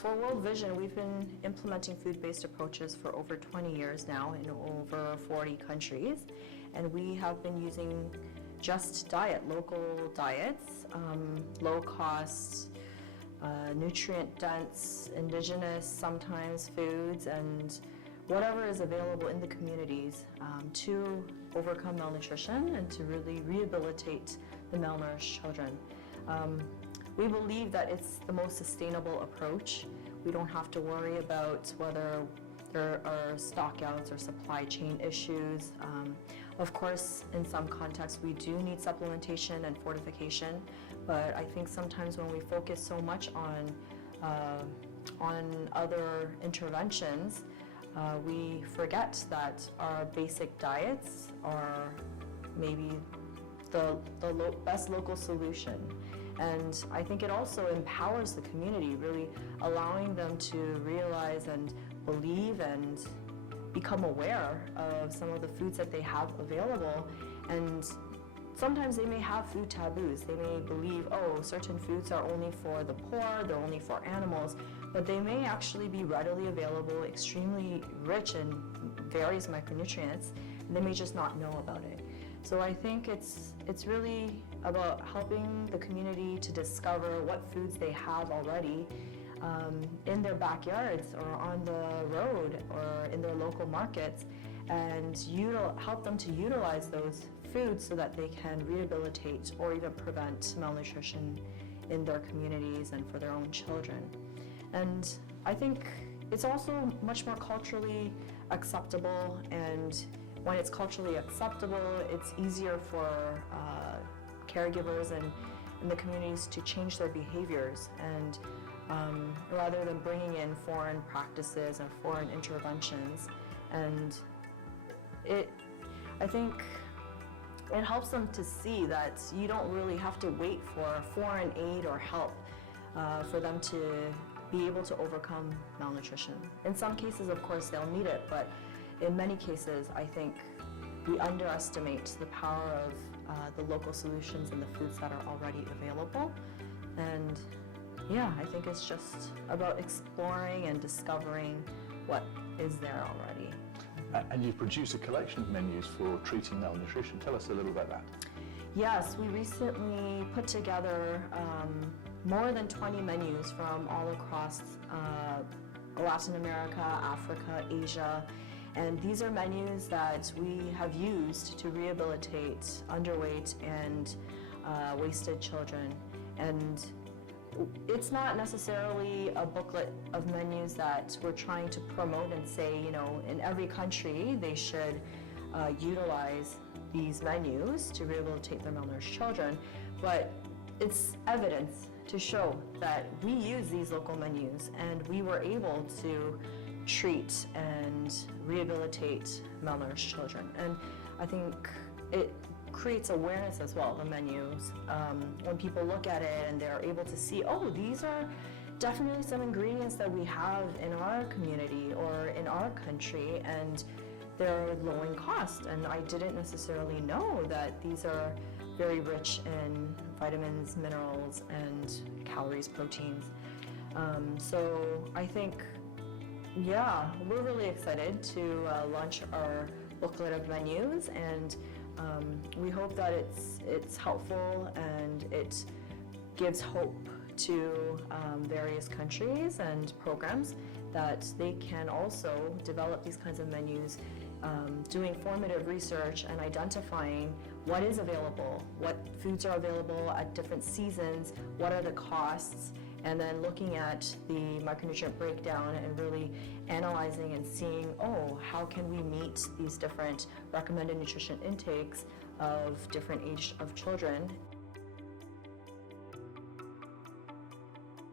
For World Vision, we've been implementing food-based approaches for over 20 years now in over 40 countries, and we have been using just local diets, low-cost, nutrient-dense, indigenous sometimes foods, and whatever is available in the communities to overcome malnutrition and to really rehabilitate the malnourished children. We believe that it's the most sustainable approach. We don't have to worry about whether there are stockouts or supply chain issues. Of course, in some contexts, we do need supplementation and fortification, but I think sometimes when we focus so much on other interventions, we forget that our basic diets are maybe the best local solution. And I think it also empowers the community, really allowing them to realize and believe and become aware of some of the foods that they have available. And sometimes they may have food taboos. They may believe, oh, certain foods are only for the poor, they're only for animals, but they may actually be readily available, extremely rich in various micronutrients, and they may just not know about it. So I think it's really about helping the community to discover what foods they have already in their backyards or on the road or in their local markets, and help them to utilize those foods so that they can rehabilitate or even prevent malnutrition in their communities and for their own children. And I think it's also much more culturally acceptable, and when it's culturally acceptable, it's easier for caregivers and the communities to change their behaviors, and rather than bringing in foreign practices and foreign interventions. And I think it helps them to see that you don't really have to wait for foreign aid or help for them to be able to overcome malnutrition. In some cases, of course, they'll need it, but in many cases, I think we underestimate the power of the local solutions and the foods that are already available. And yeah, I think it's just about exploring and discovering what is there already. And you've produced a collection of menus for treating malnutrition. Tell us a little about that. Yes, we recently put together more than 20 menus from all across Latin America, Africa, Asia. And these are menus that we have used to rehabilitate underweight and wasted children. And it's not necessarily a booklet of menus that we're trying to promote and say, you know, in every country they should utilize these menus to rehabilitate their malnourished children, but it's evidence to show that we use these local menus and we were able to treat and rehabilitate malnourished children. And I think it creates awareness as well, the menus. When people look at it and they're able to see, oh, these are definitely some ingredients that we have in our community or in our country, and they're low in cost. And I didn't necessarily know that these are very rich in vitamins, minerals, and calories, proteins. So I think, yeah, we're really excited to launch our booklet of menus, and we hope that it's helpful and it gives hope to various countries and programs that they can also develop these kinds of menus, doing formative research and identifying what is available, what foods are available at different seasons, what are the costs, and then looking at the micronutrient breakdown and really analyzing and seeing, oh, how can we meet these different recommended nutrition intakes of different age of children.